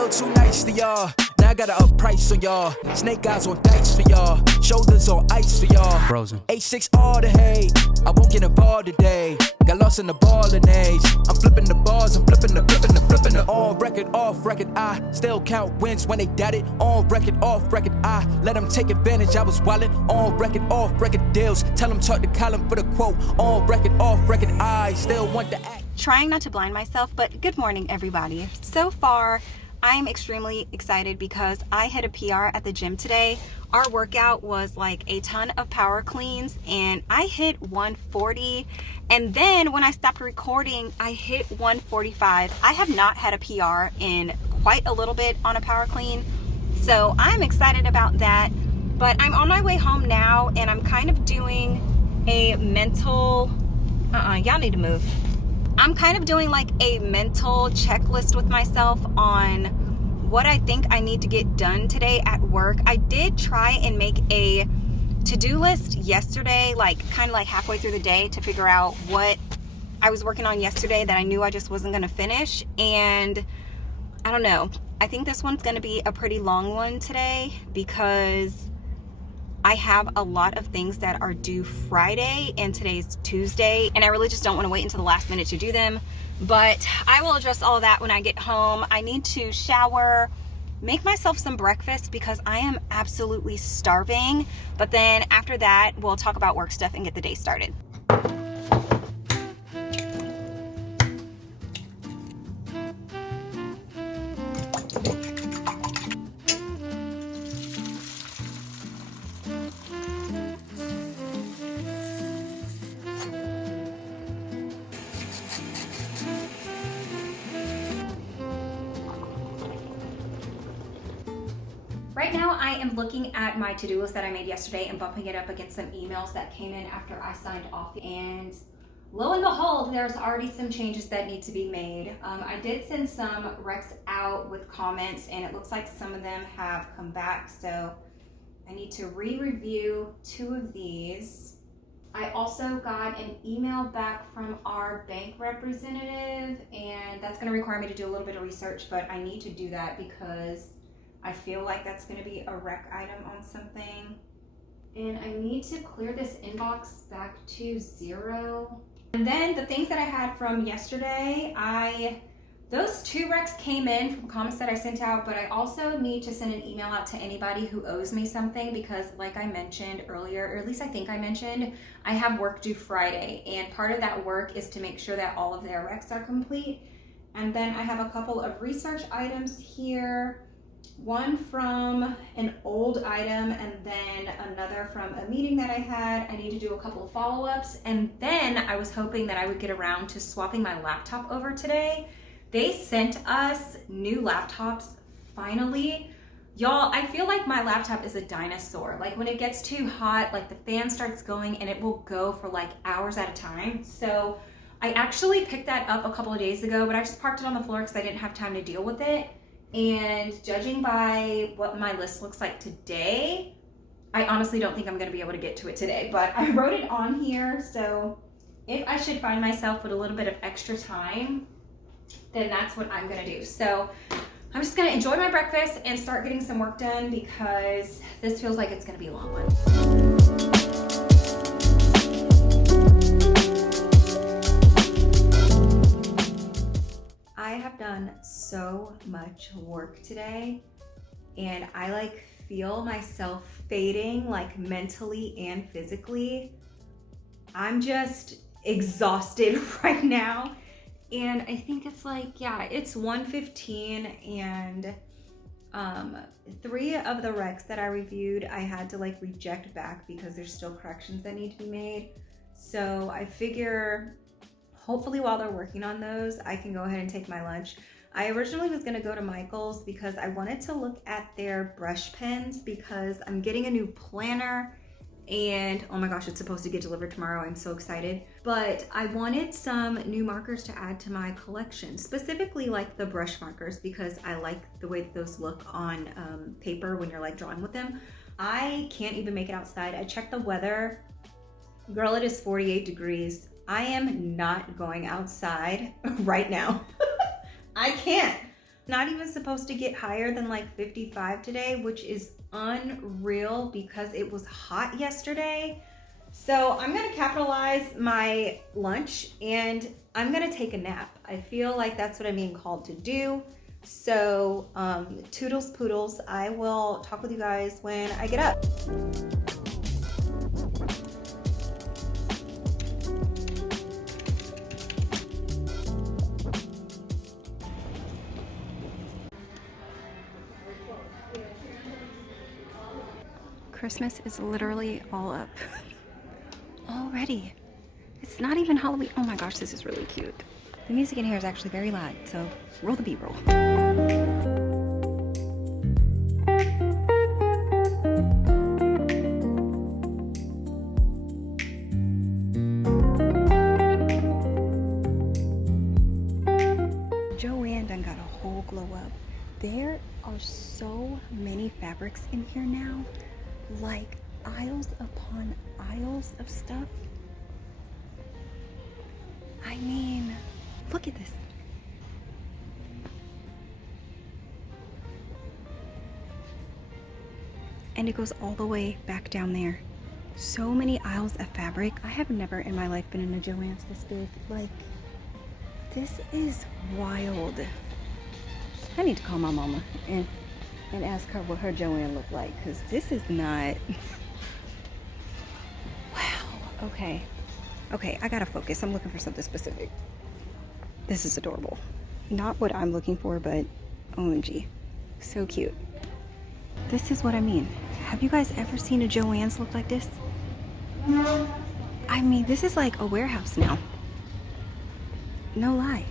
little too nice for y'all. Now I gotta up price on y'all. Snake eyes on dice for y'all. Shoulders on ice for y'all. Frozen. 8-6 all the hate. I won't get involved today. Got lost in the ball and age. I'm flipping the bars, I'm flipping the. On record, off record, I still count wins when they doubt it. On record, off record, I let them take advantage. I was wildin'. On record, off record deals. Tell them talk to Colin for the quote. On record, off record, I still want to act. Trying not to blind myself, but good morning, everybody. So far, I'm extremely excited because I hit a PR at the gym today. Our workout was like a ton of power cleans and I hit 140. And then when I stopped recording, I hit 145. I have not had a PR in quite a little bit on a power clean. So I'm excited about that. But I'm on my way home now and I'm kind of doing a mental, y'all need to move. I'm kind of doing like a mental checklist with myself on what I think I need to get done today at work. I did try and make a to-do list yesterday, like kind of like halfway through the day to figure out what I was working on yesterday that I knew I just wasn't going to finish. And I don't know. I think this one's going to be a pretty long one today because I have a lot of things that are due Friday and today's Tuesday, and I really just don't want to wait until the last minute to do them. But I will address all of that when I get home. I need to shower, make myself some breakfast because I am absolutely starving. But then after that, we'll talk about work stuff and get the day started. Right now, I am looking at my to-do list that I made yesterday and bumping it up against some emails that came in after I signed off. And lo and behold, there's already some changes that need to be made. I did send some recs out with comments and it looks like some of them have come back. So I need to re-review 2 of these. I also got an email back from our bank representative and that's gonna require me to do a little bit of research, but I need to do that because I feel like that's going to be a rec item on something. And I need to clear this inbox back to 0. And then the things that I had from yesterday, those 2 recs came in from comments that I sent out, but I also need to send an email out to anybody who owes me something because like I mentioned earlier, or at least I think I mentioned, I have work due Friday. And part of that work is to make sure that all of their recs are complete. And then I have a couple of research items here. One from an old item and then another from a meeting that I had. I need to do a couple of follow-ups. And then I was hoping that I would get around to swapping my laptop over today. They sent us new laptops finally. Y'all, I feel like my laptop is a dinosaur. Like when it gets too hot, like the fan starts going and it will go for like hours at a time. So I actually picked that up a couple of days ago, but I just parked it on the floor because I didn't have time to deal with it. And judging by what my list looks like today, I honestly don't think I'm going to be able to get to it today, but I wrote it on here. So if I should find myself with a little bit of extra time, then that's what I'm going to do. So I'm just going to enjoy my breakfast and start getting some work done because this feels like it's going to be a long one. I have done so much work today and I like feel myself fading like mentally and physically. I'm just exhausted right now and I think it's like, yeah, it's 1:15 and 3 of the recs that I reviewed I had to like reject back because there's still corrections that need to be made. So I figure hopefully while they're working on those, I can go ahead and take my lunch. I originally was gonna go to Michael's because I wanted to look at their brush pens because I'm getting a new planner and oh my gosh, it's supposed to get delivered tomorrow. I'm so excited. But I wanted some new markers to add to my collection, specifically like the brush markers because I like the way that those look on paper when you're like drawing with them. I can't even make it outside. I checked the weather. Girl, it is 48 degrees. I am not going outside right now. I can't. Not even supposed to get higher than like 55 today, which is unreal because it was hot yesterday. So I'm gonna capitalize my lunch and I'm gonna take a nap. I feel like that's what I'm being called to do. So toodles poodles, I will talk with you guys when I get up. Christmas is literally all up already. It's not even Halloween. Oh my gosh, this is really cute. The music in here is actually very loud, so roll the B-roll. Joanne done got a whole glow up. There are so many fabrics in here now. Like aisles upon aisles of stuff. I mean, look at this. And it goes all the way back down there. So many aisles of fabric. I have never in my life been in a Joann's this big. Like, this is wild. I need to call my mama and ask her what her Joann looked like, because this is not. Wow. Okay, I gotta focus. I'm looking for something specific. This is adorable. Not what I'm looking for, but OMG, so cute. This is what I mean. Have you guys ever seen a Joann's look like this? I mean, this is like a warehouse now. No lie.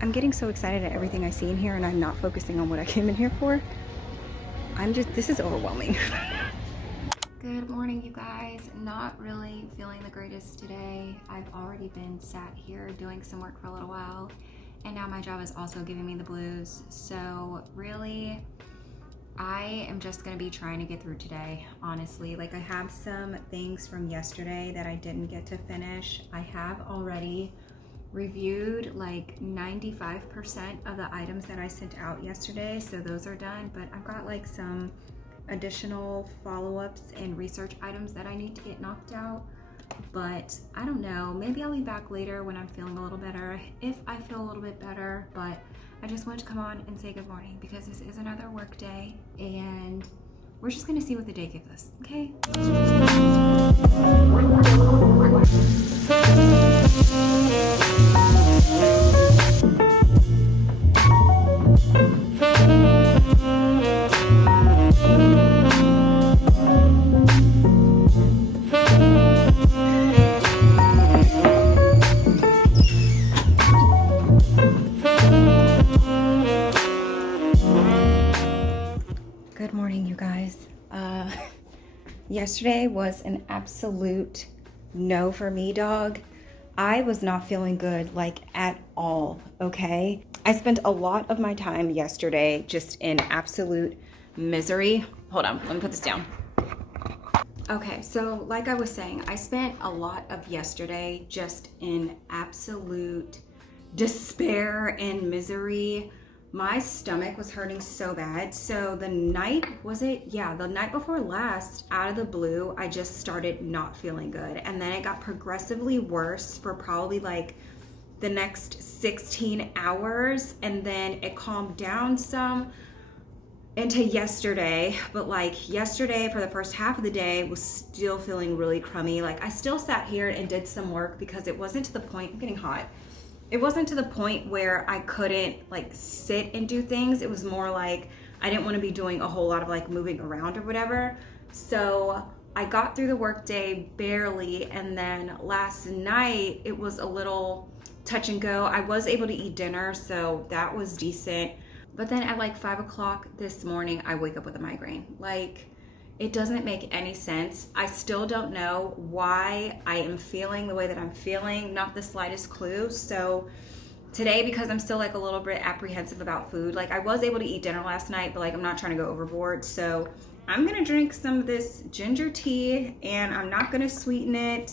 I'm getting so excited at everything I see in here and I'm not focusing on what I came in here for. This is overwhelming. Good morning, you guys. Not really feeling the greatest today. I've already been sat here doing some work for a little while and now my job is also giving me the blues. So really, I am just gonna be trying to get through today, honestly. Like, I have some things from yesterday that I didn't get to finish. I have already reviewed like 95% of the items that I sent out yesterday, so those are done, but I've got like some additional follow-ups and research items that I need to get knocked out. But I don't know, maybe I'll be back later when I'm feeling a little better, if I feel a little bit better. But I just wanted to come on and say good morning because this is another work day and we're just gonna see what the day gives us, okay? Good morning, you guys. Yesterday was an absolute no for me, dog. I was not feeling good, like, at all, okay? I spent a lot of my time yesterday just in absolute misery. Hold on, let me put this down. Okay, so like I was saying, I spent a lot of yesterday just in absolute despair and misery. My stomach was hurting so bad. So the night, the night before last, out of the blue, I just started not feeling good. And then it got progressively worse for probably like the next 16 hours. And then it calmed down some into yesterday. But like yesterday for the first half of the day was still feeling really crummy. Like I still sat here and did some work because it wasn't to the point, I'm getting hot. It wasn't to the point where I couldn't like sit and do things. It was more like I didn't want to be doing a whole lot of like moving around or whatever. So I got through the workday barely, and then last night it was a little touch and go. I was able to eat dinner, so that was decent. But then at like 5 o'clock this morning, I wake up with a migraine. Like, it doesn't make any sense. I still don't know why I am feeling the way that I'm feeling, not the slightest clue. So today, because I'm still like a little bit apprehensive about food, like I was able to eat dinner last night, but like I'm not trying to go overboard. So I'm gonna drink some of this ginger tea and I'm not gonna sweeten it.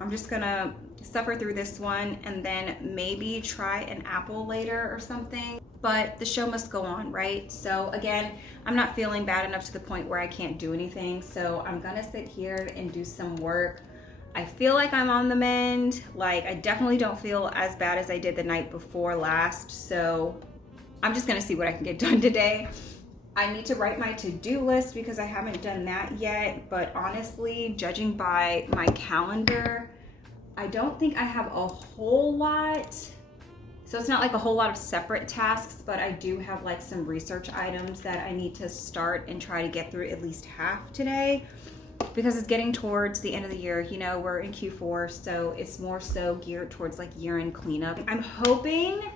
I'm just gonna suffer through this one and then maybe try an apple later or something. but the show must go on, right? So again, I'm not feeling bad enough to the point where I can't do anything. So I'm gonna sit here and do some work. I feel like I'm on the mend. Like, I definitely don't feel as bad as I did the night before last. So I'm just gonna see what I can get done today. I need to write my to-do list because I haven't done that yet. But honestly, judging by my calendar, I don't think I have a whole lot. So it's not like a whole lot of separate tasks, but I do have like some research items that I need to start and try to get through at least half today, because it's getting towards the end of the year. You know, we're in Q4, so it's more so geared towards like year-end cleanup. I'm hoping,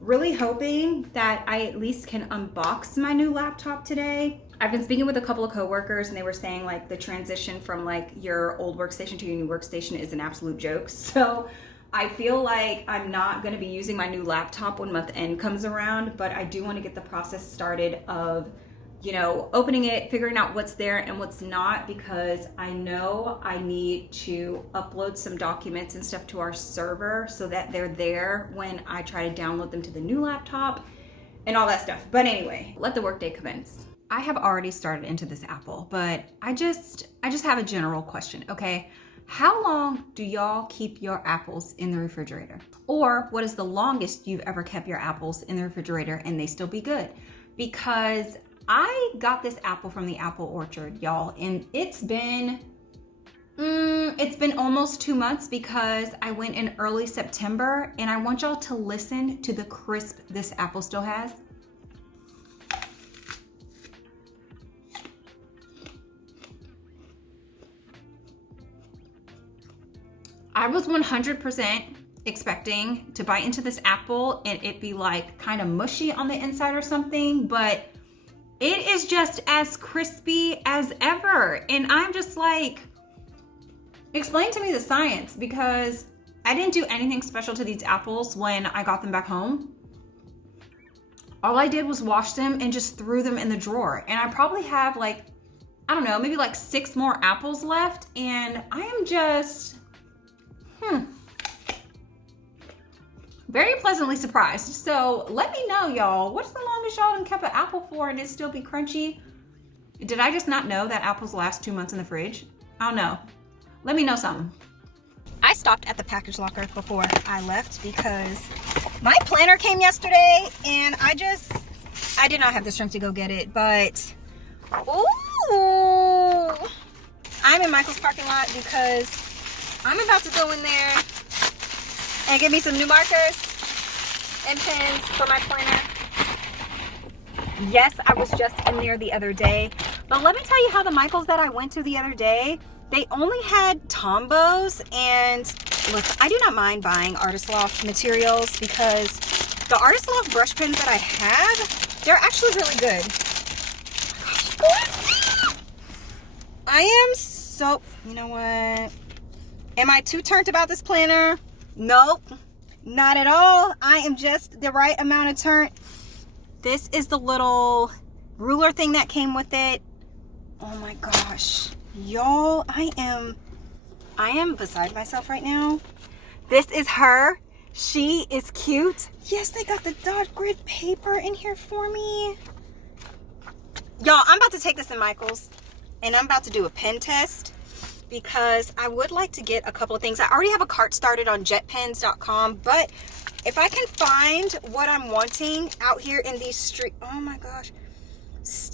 really hoping that I at least can unbox my new laptop today. I've been speaking with a couple of coworkers and they were saying like the transition from like your old workstation to your new workstation is an absolute joke. So I feel like I'm not going to be using my new laptop when month end comes around, but I do want to get the process started of, you know, opening it, figuring out what's there and what's not, because I know I need to upload some documents and stuff to our server so that they're there when I try to download them to the new laptop and all that stuff. But anyway, let the workday commence. I have already started into this Apple, but I just have a general question, okay? How long do y'all keep your apples in the refrigerator? Or what is the longest you've ever kept your apples in the refrigerator and they still be good? Because I got this apple from the apple orchard, y'all, and it's been almost 2 months because I went in early September, and I want y'all to listen to the crisp this apple still has. I was 100% expecting to bite into this apple and it be like kind of mushy on the inside or something, but it is just as crispy as ever. And I'm just like, explain to me the science, because I didn't do anything special to these apples when I got them back home. All I did was wash them and just threw them in the drawer. And I probably have like, I don't know, maybe like 6 more apples left. And I am just, very pleasantly surprised. So let me know, y'all, what's the longest y'all done kept an apple for and it still be crunchy? Did I just not know that apples last 2 months in the fridge? I don't know. Let me know something. I stopped at the package locker before I left because my planner came yesterday and I did not have the strength to go get it, but ooh, I'm in Michael's parking lot because I'm about to go in there and get me some new markers and pens for my planner. Yes, I was just in there the other day, but let me tell you how the Michaels that I went to the other day, they only had Tombos. And look, I do not mind buying Artist Loft materials because the Artist Loft brush pens that I have, they're actually really good. I am so, you know what? Am I too turned about this planner? Nope, not at all. I am just the right amount of turnt. This is the little ruler thing that came with it. Oh my gosh, y'all, I am beside myself right now. This is her. She is cute. Yes, they got the dot grid paper in here for me. Y'all, I'm about to take this in Michael's and I'm about to do a pen test, because I would like to get a couple of things. I already have a cart started on jetpens.com, but if I can find what I'm wanting out here in these streets, oh my gosh.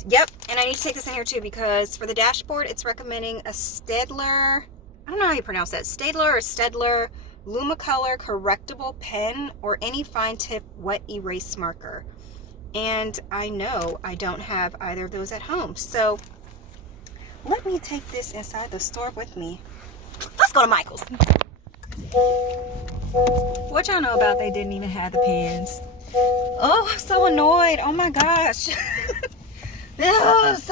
Yep, and I need to take this in here too, because for the dashboard, it's recommending a Staedtler, I don't know how you pronounce that, Staedtler or Staedtler Lumicolor correctable pen, or any fine tip wet erase marker. And I know I don't have either of those at home, so let me take this inside the store with me. Let's go to Michael's. What y'all know about they didn't even have the pens? Oh, I'm so annoyed. Oh my gosh. This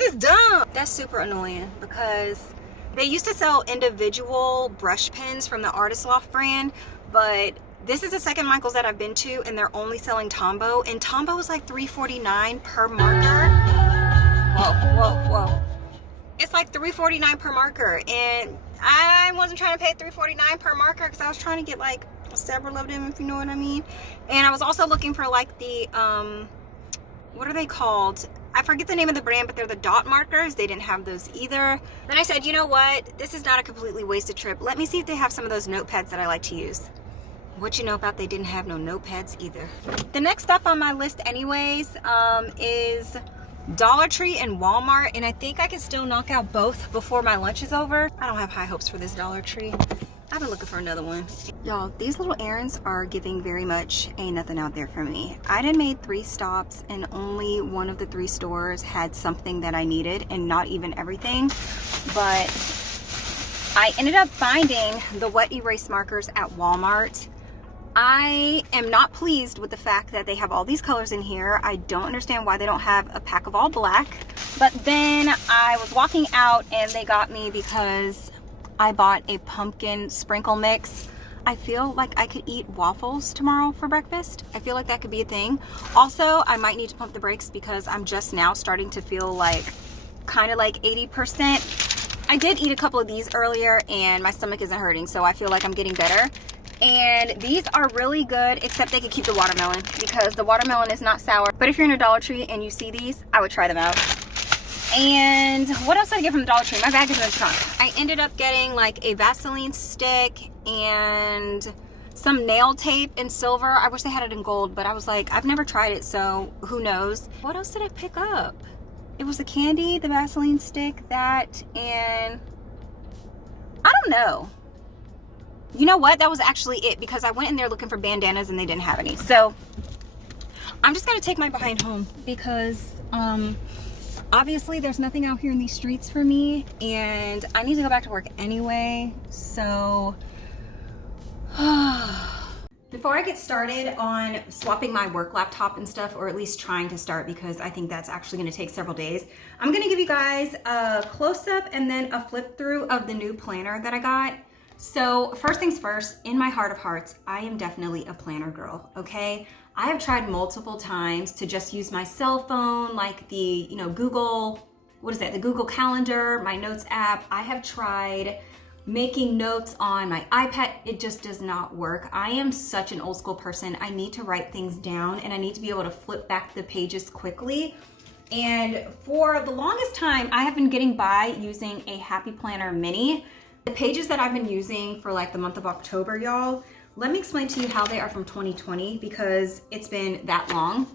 is dumb. That's super annoying, because they used to sell individual brush pens from the Artist Loft brand, but this is the second Michael's that I've been to and they're only selling Tombow, and Tombow is like $3.49 per marker. Whoa. It's like $3.49 per marker, and I wasn't trying to pay $3.49 per marker because I was trying to get like several of them, if you know what I mean. And I was also looking for like the what are they called? I forget the name of the brand, but they're the dot markers. They didn't have those either. Then I said, you know what, this is not a completely wasted trip. Let me see if they have some of those notepads that I like to use. What you know about they didn't have no notepads either. The next stop on my list anyways is Dollar Tree and Walmart, and I think I can still knock out both before my lunch is over. I don't have high hopes for this Dollar Tree. I've been looking for another one. Y'all, these little errands are giving very much ain't nothing out there for me. I done made 3 stops and only one of the 3 stores had something that I needed, and not even everything. But I ended up finding the wet erase markers at Walmart. I am not pleased with the fact that they have all these colors in here. I don't understand why they don't have a pack of all black. But then I was walking out and they got me because I bought a pumpkin sprinkle mix. I feel like I could eat waffles tomorrow for breakfast. I feel like that could be a thing. Also, I might need to pump the brakes because I'm just now starting to feel like kind of like 80%. I did eat a couple of these earlier and my stomach isn't hurting, so I feel like I'm getting better. And these are really good, except they could keep the watermelon because the watermelon is not sour. But if you're in a Dollar Tree and you see these, I would try them out. And what else did I get from the Dollar Tree? My bag is in the trunk. I ended up getting like a Vaseline stick and some nail tape in silver. I wish they had it in gold, but I was like, I've never tried it, so who knows. What else did I pick up? It was the candy, the Vaseline stick, that, and I don't know. You know what? That was actually it because I went in there looking for bandanas and they didn't have any. So I'm just gonna take my behind home because obviously there's nothing out here in these streets for me and I need to go back to work anyway. So before I get started on swapping my work laptop and stuff, or at least trying to start because I think that's actually gonna take several days, I'm gonna give you guys a close-up and then a flip through of the new planner that I got. So first things first, in my heart of hearts, I am definitely a planner girl, okay? I have tried multiple times to just use my cell phone, like the, Google, the Google Calendar, my notes app. I have tried making notes on my iPad. It just does not work. I am such an old school person. I need to write things down and I need to be able to flip back the pages quickly. And for the longest time, I have been getting by using a Happy Planner Mini. The pages that I've been using for like the month of October, y'all, let me explain to you how they are from 2020 because it's been that long.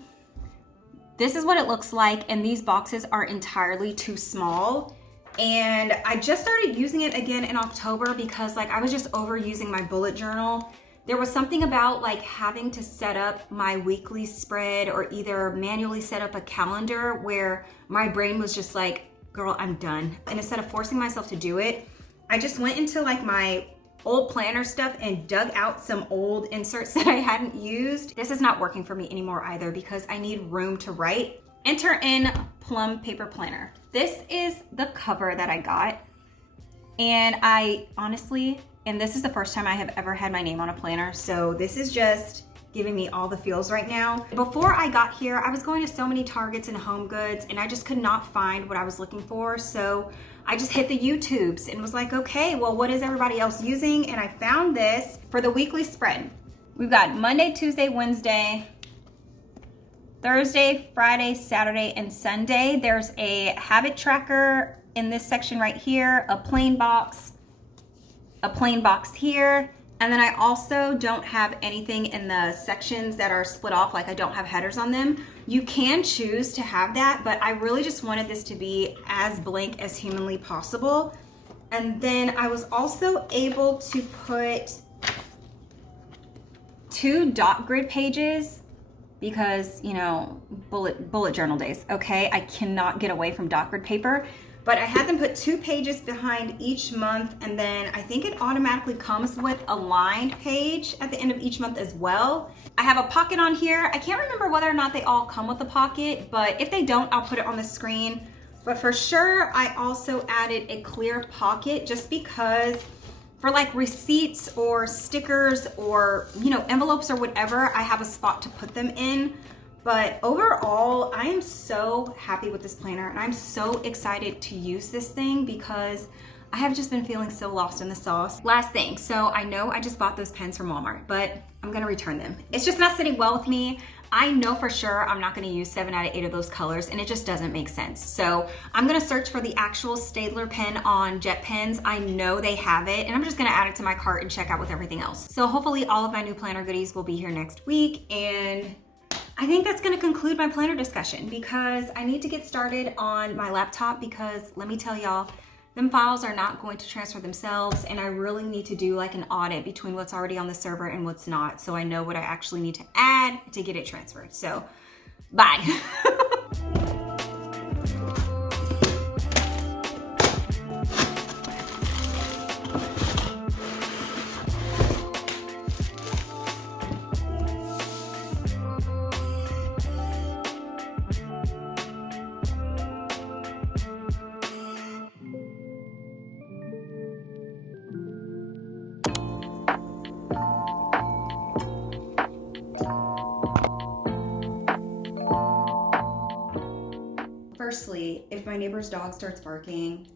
This is what it looks like, and these boxes are entirely too small. And I just started using it again in October because like I was just overusing my bullet journal. There was something about like having to set up my weekly spread or either manually set up a calendar where my brain was just like, girl, I'm done. And instead of forcing myself to do it, I just went into like my old planner stuff and dug out some old inserts that I hadn't used. This is not working for me anymore either because I need room to write. Enter in Plum paper planner. This is the cover that I got. And I honestly, and this is the first time I have ever had my name on a planner. So this is just giving me all the feels right now. Before I got here, I was going to so many Targets and Home Goods and I just could not find what I was looking for. So I just hit the YouTubes and was like, okay, well, what is everybody else using? And I found this for the weekly spread. We've got Monday, Tuesday, Wednesday, Thursday, Friday, Saturday, and Sunday. There's a habit tracker in this section right here, a plain box here. And then I also don't have anything in the sections that are split off, like I don't have headers on them. You can choose to have that, but I really just wanted this to be as blank as humanly possible. And then I was also able to put 2 dot grid pages because, bullet journal days, okay? I cannot get away from dot grid paper. But I had them put 2 pages behind each month, and then I think it automatically comes with a lined page at the end of each month as well. I have a pocket on here. I can't remember whether or not they all come with a pocket, but if they don't, I'll put it on the screen. But for sure, I also added a clear pocket just because for like receipts or stickers or, envelopes or whatever, I have a spot to put them in. But overall, I am so happy with this planner and I'm so excited to use this thing because I have just been feeling so lost in the sauce. Last thing, so I know I just bought those pens from Walmart, but I'm gonna return them. It's just not sitting well with me. I know for sure I'm not gonna use 7 out of 8 of those colors, and it just doesn't make sense. So I'm gonna search for the actual Staedtler pen on Jet Pens. I know they have it, and I'm just gonna add it to my cart and check out with everything else. So hopefully all of my new planner goodies will be here next week, and I think that's gonna conclude my planner discussion because I need to get started on my laptop because let me tell y'all, them files are not going to transfer themselves, and I really need to do like an audit between what's already on the server and what's not, so I know what I actually need to add to get it transferred. So, bye. Firstly, if my neighbor's dog starts barking,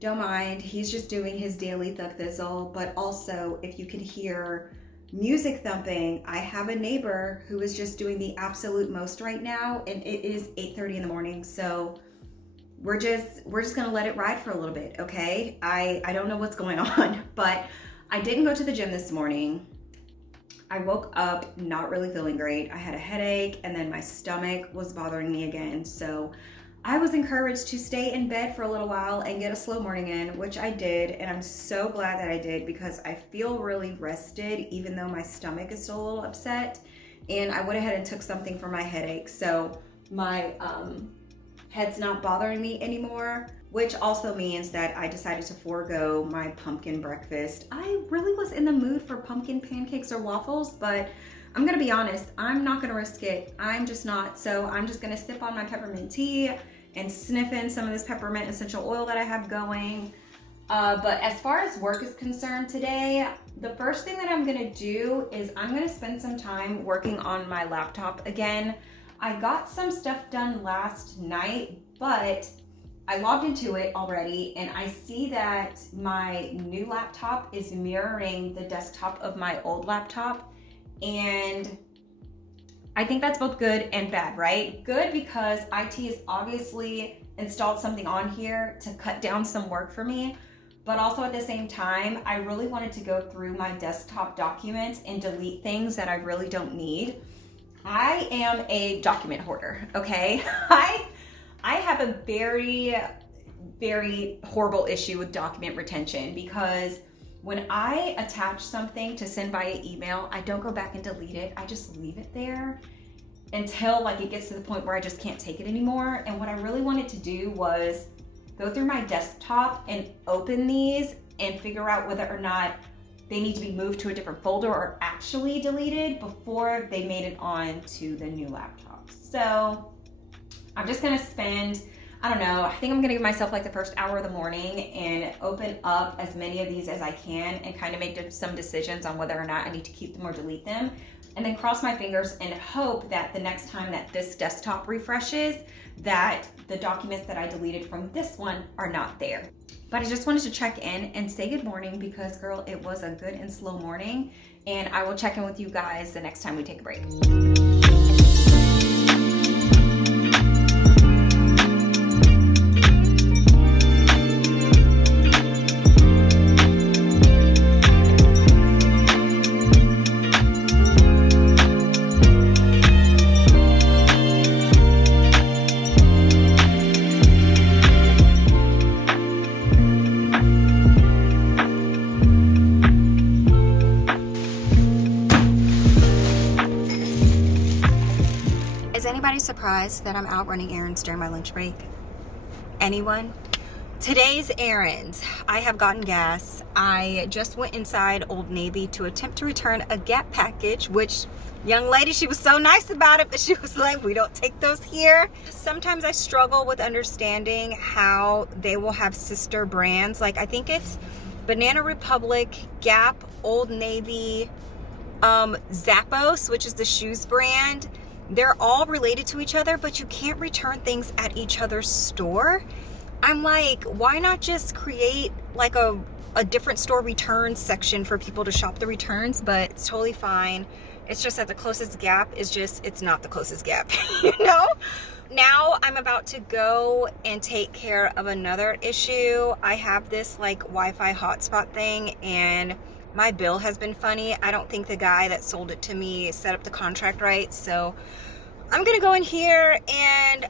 don't mind, he's just doing his daily thug thizzle. But also, if you can hear music thumping, I have a neighbor who is just doing the absolute most right now, and it is 8:30 in the morning, so we're just gonna let it ride for a little bit, okay? I don't know what's going on, but I didn't go to the gym this morning. I woke up not really feeling great. I had a headache, and then my stomach was bothering me again, so I was encouraged to stay in bed for a little while and get a slow morning in, which I did, and I'm so glad that I did because I feel really rested even though my stomach is still a little upset, and I went ahead and took something for my headache, so my head's not bothering me anymore, which also means that I decided to forego my pumpkin breakfast. I really was in the mood for pumpkin pancakes or waffles, but I'm gonna be honest, I'm not gonna risk it. I'm just not, so I'm just gonna sip on my peppermint tea and sniff in some of this peppermint essential oil that I have going. But as far as work is concerned today, the first thing that I'm gonna do is I'm gonna spend some time working on my laptop again. I got some stuff done last night, but I logged into it already and I see that my new laptop is mirroring the desktop of my old laptop, and I think that's both good and bad, right? Good because IT has obviously installed something on here to cut down some work for me, but also at the same time, I really wanted to go through my desktop documents and delete things that I really don't need. I am a document hoarder, okay? I have a very, very horrible issue with document retention because when I attach something to send via email, I don't go back and delete it. I just leave it there until like it gets to the point where I just can't take it anymore. And what I really wanted to do was go through my desktop and open these and figure out whether or not they need to be moved to a different folder or actually deleted before they made it on to the new laptop. So I'm just gonna spend, I don't know, I think I'm gonna give myself like the first hour of the morning and open up as many of these as I can and kind of make some decisions on whether or not I need to keep them or delete them. And then cross my fingers and hope that the next time that this desktop refreshes, that the documents that I deleted from this one are not there. But I just wanted to check in and say good morning because girl, it was a good and slow morning, and I will check in with you guys the next time we take a break. Is anybody surprised that I'm out running errands during my lunch break? Anyone? Today's errands. I have gotten gas. I just went inside Old Navy to attempt to return a Gap package, which young lady, she was so nice about it, but she was like, we don't take those here. Sometimes I struggle with understanding how they will have sister brands. Like I think it's Banana Republic, Gap, Old Navy, Zappos, which is the shoes brand. They're all related to each other, but you can't return things at each other's store. I'm like, why not just create like a different store returns section for people to shop the returns, but it's totally fine. It's just that the closest Gap is just, it's not the closest Gap, you know? Now I'm about to go and take care of another issue. I have this like Wi-Fi hotspot thing, and my bill has been funny. I don't think the guy that sold it to me set up the contract right, so I'm gonna go in here and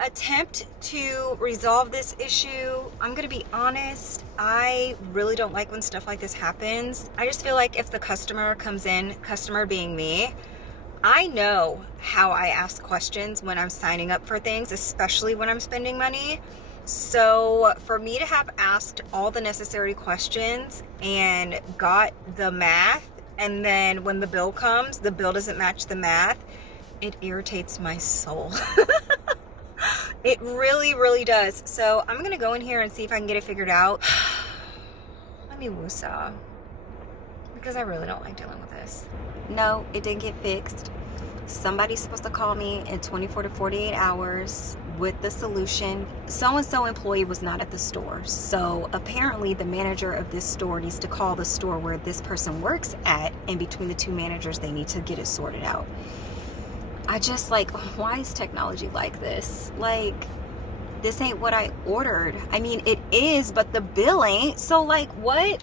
attempt to resolve this issue. I'm gonna be honest, I really don't like when stuff like this happens. I just feel like if the customer comes in, customer being me, I know how I ask questions when I'm signing up for things, especially when I'm spending money. So for me to have asked all the necessary questions and got the math, and then when the bill comes, the bill doesn't match the math, it irritates my soul. It really, really does. So I'm gonna go in here and see if I can get it figured out. Let me woosah, because I really don't like dealing with this. No, it didn't get fixed. Somebody's supposed to call me in 24 to 48 hours with the solution. So-and-so employee was not at the store. So apparently the manager of this store needs to call the store where this person works at, and between the two managers, they need to get it sorted out. I just like, why is technology like this? Like, this ain't what I ordered. I mean, it is, but the bill ain't. So like, what?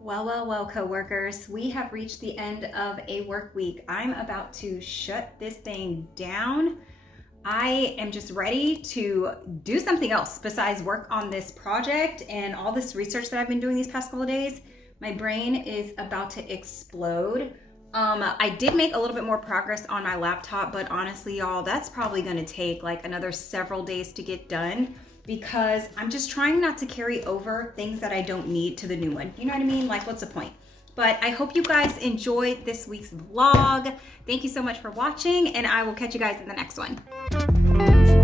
Well, coworkers, we have reached the end of a work week. I'm about to shut this thing down. I am just ready to do something else besides work on this project and all this research that I've been doing these past couple of days. My brain is about to explode. I did make a little bit more progress on my laptop, but honestly, y'all, that's probably gonna take like another several days to get done, because I'm just trying not to carry over things that I don't need to the new one. You know what I mean? Like, what's the point? But I hope you guys enjoyed this week's vlog. Thank you so much for watching, and I will catch you guys in the next one.